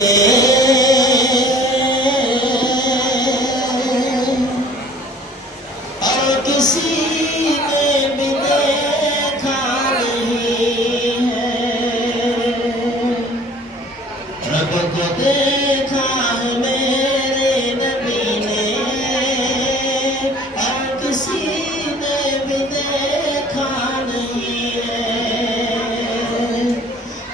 और किसी ने भी देखा नहीं है, रब को देखा है मेरे नबी ने, और किसी ने भी देखा नहीं है।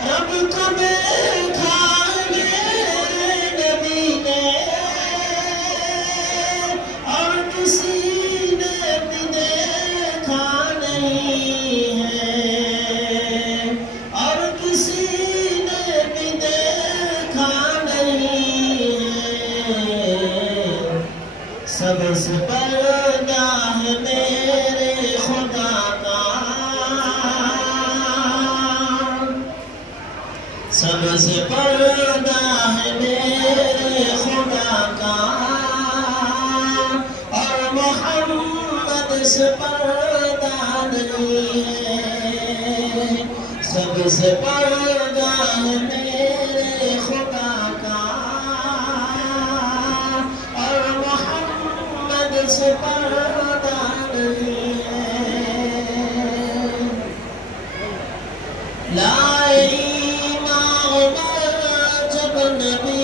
रब को देखा है मेरे नबी ने, और किसी ने भी देखा नहीं है, और किसी ने भी देखा नहीं है। सबसे पर्दा है मेरे खुदा का, सबसे पर्दा है मेरे खुदा का, और मोहम्मद से पर्दा नहीं है। सबसे पर्दा है मेरे खुदा का, और मोहम्मद से पर्दा नहीं है। लाए ईमान जब नबी